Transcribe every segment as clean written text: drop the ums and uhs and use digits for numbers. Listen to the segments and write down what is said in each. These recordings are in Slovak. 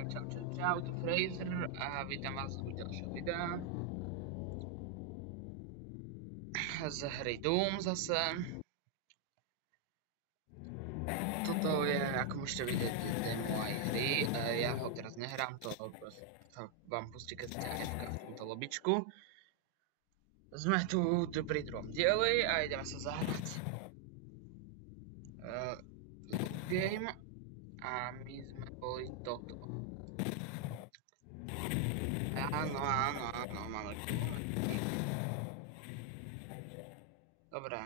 Čau, tu Fraser a vítam vás u ďalšieho videa z hry Doom zase. Toto je, ako môžete vidieť, demo aj hry. Ja ho teraz nehrám, to vám pustí, keď ste v tomto lobičku. Sme tu pri druhom dieli a ideme sa zahrať. Game a my sme boli toto. Áno, máme dobre.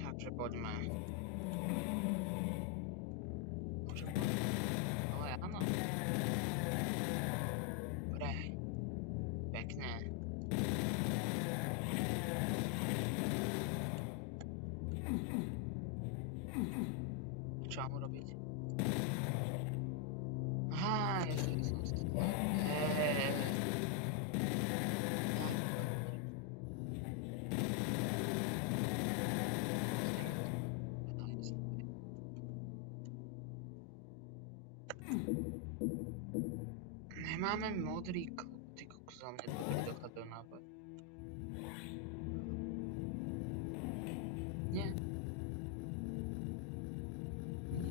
Takže poďme. Ale áno. Dobre. Pekne. Čo mám urobiť? Aha, ja som si... Nemáme modrý klub, ty kokos, ale mne to dochádza nápad. Nie.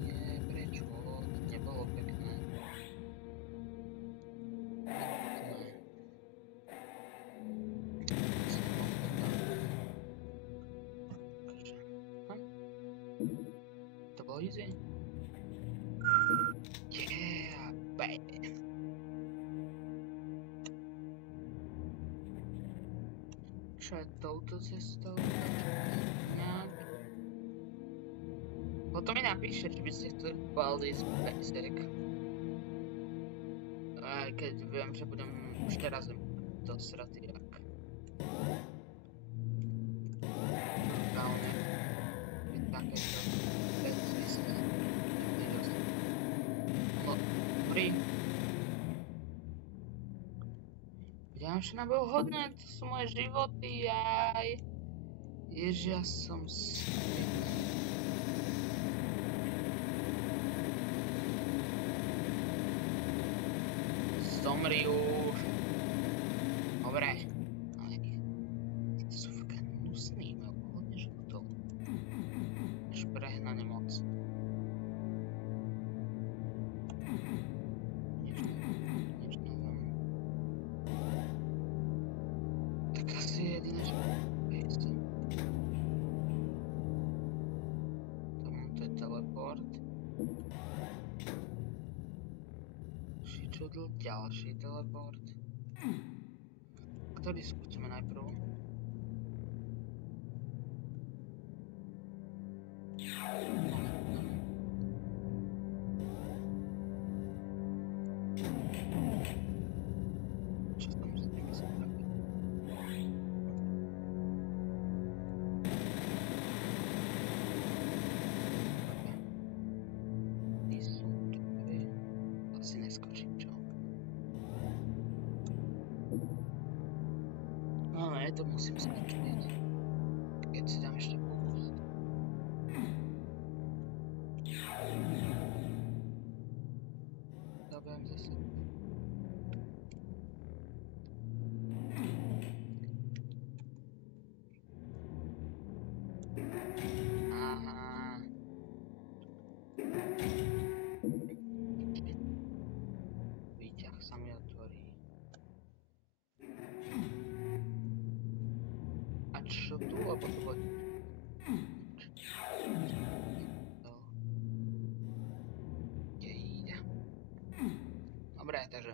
Nie, prečo? To nebolo pekné. To bolo easy? Yeah, baby. Čo je touto cestou? Potom mi napíše, či by ste chceli Baldi's Basic. Aj keď viem, že budem už teraz dosratý jak. Reálne. Je takéto bezmyslné. No, dobrý. Ďalšie nabolo hodné, to sú moje životy, aj. Ježi, ja som zomri už. Dobre. Ale to sú fakt hnusný, majú hodne životov. Až prehnane moc. Nič neviem. Tak asi jediné, že pejste. To je teleport. Čudl ďalší teleport. Ktorý skúsime najprv? Čo tam s tým sa praví? Ty sú dobré. Asi neskočím, čo? No, ja to musím skočiť. Keď si dám ešte boost. Dobijem zase. Aha. Výťah sa mi otvorí. A čo tu? Lebo to bude... Dobre, takže...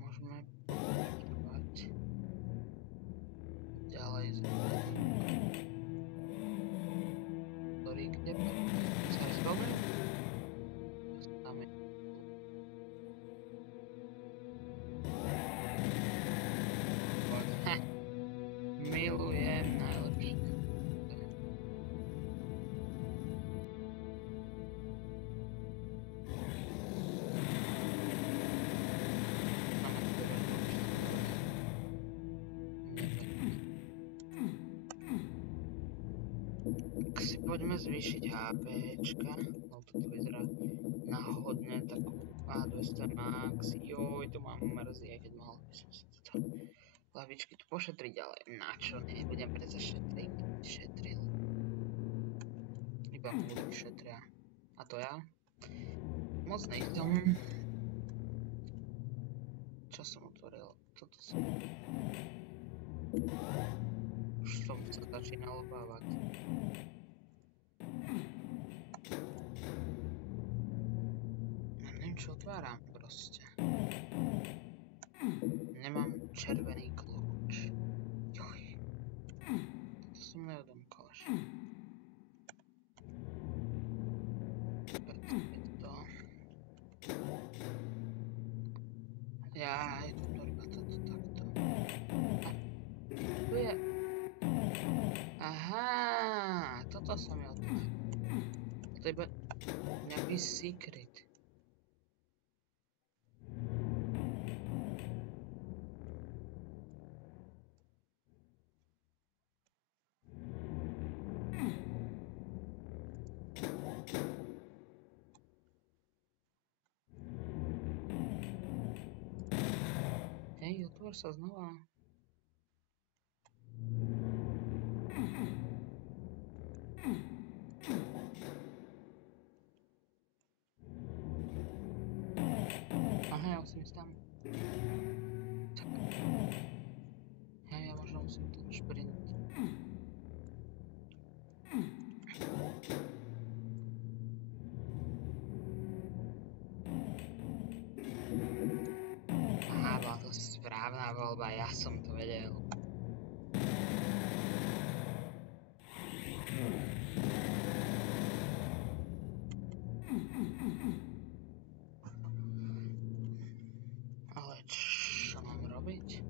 Môžeme pokračovať. Ďalej zvolený. Ktorý kde? Sa zrobil? Tam je... Milujem. Tak si poďme zvýšiť HPčka. No toto vyzerá náhodne tak... A 200 max. Joj, to mám mrzí, aj keď mohol by som si toto lavičky tu pošetriť, ale na čo? Nebudem predsa šetril. Iba múdry šetria. A to ja? Moc nejsem. Čo som otvoril? Toto som... Už som sa začínal obávať. Neviem, čo otváram proste. Nemám červený kľúč. Joj. To som neodomkal až. To. Jaj, toto iba toto takto. Tu je... Aha, toto som ja otvoril. To je iba nejaký secret. Hej, otvor sa znova. Aha, ja musím ísť tam. Tak. Hej, ja možno musím ten šprint. Aha, bola to správna voľba, ja som to vedel. Ale čo mám robiť?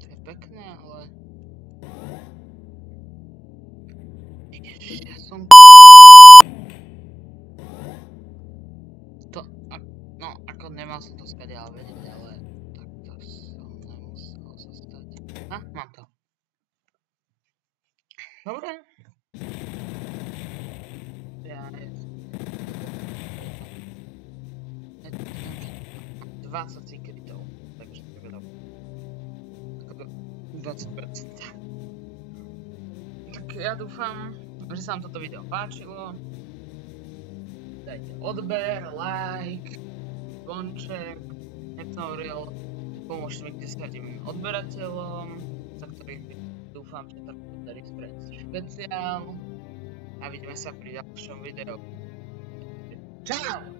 To je pekné, ale... Ježiš, ja som... To... No, ako nemal som to skadiaľ vedieť, ale... Takto som nemusel sa stať. Mám to. Dobre. Ja... 20 secretov, takže to je dobré. 20%. Tak ja dúfam, že sa vám toto video páčilo. Dajte odber, like, zvonček, tutorial, pomôžte mi k 10 odberateľom, za ktorých dúfam, že to podarí spraviť špeciál. A vidíme sa pri ďalšom videu. Čau!